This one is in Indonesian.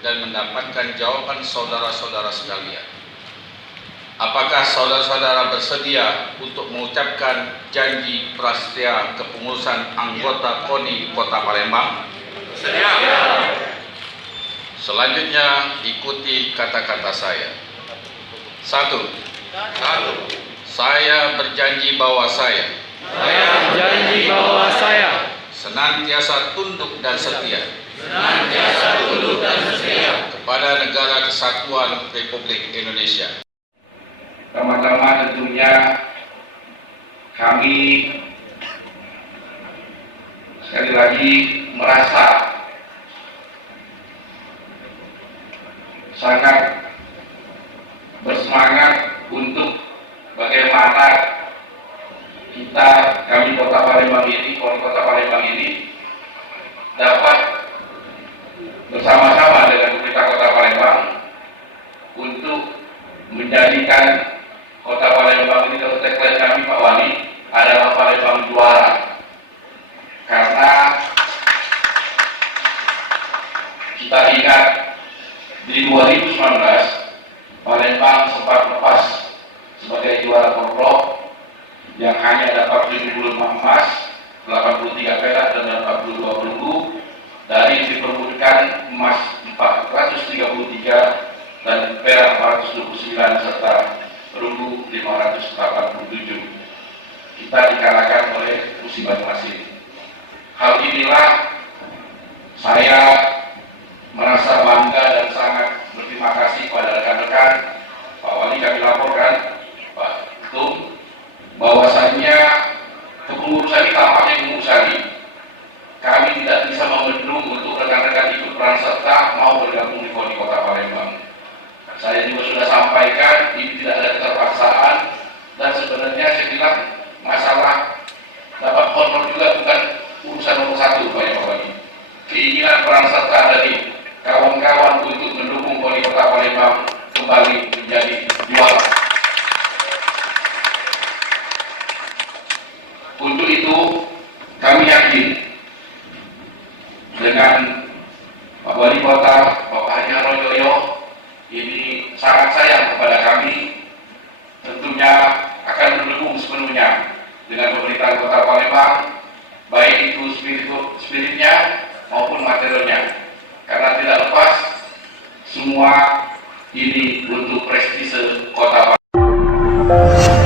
dan mendapatkan jawaban saudara-saudara sekalian. Apakah saudara-saudara bersedia untuk mengucapkan janji prasetya kepengurusan anggota KONI Kota Palembang? Sedia. Selanjutnya ikuti kata-kata saya. 1. Saya berjanji bahwa saya senantiasa tunduk dan setia kepada Negara Kesatuan Republik Indonesia. Pertama-tama tentunya kami sekali lagi merasa sangat bersemangat untuk bagaimana kami Kota Palembang ini, Kota Palembang ini dapat bersama-sama dengan pemerintah Kota Palembang untuk menjadikan Kota Palembang ini, kalau tagline kami Pak Wali, adalah Palembang juara. Karena kita ingat di 2019 Palembang sempat lepas sebagai juara Porprov yang hanya dapat 75 emas, 83 perak dan 42 perunggu dari diperbutkan emas 433 dan perak 429 serta perunggu 587. Kita dikalahkan oleh musim masing-masing. Hal inilah saya merasa bangga dan sangat berterima kasih pada rekan-rekan Pak Wali. Kami laporkan Pak Ketum bahwasannya kepengurusan ini tampaknya kepengurusan ini kami tidak bisa membendung untuk rekan-rekan ikut peran serta mau bergabung di KONI Kota Palembang. Saya juga sudah sampaikan ini tidak ada keterpaksaan dan sebenarnya saya bilang masalah dapat honor juga bukan urusan nomor satu Pak Wali. Keinginan peran serta dari kawan-kawan untuk mendukung KONI Kota Palembang kembali menjadi juara. Untuk itu kami yakin dengan Pak Wali Kota, Bapak Haji Haryoyo ini sangat sayang kepada kami, tentunya akan mendukung sepenuhnya dengan pemerintahan Kota Palembang, baik itu spiritnya maupun materialnya, karena tidak lepas semua ini untuk prestise Kota Palembang.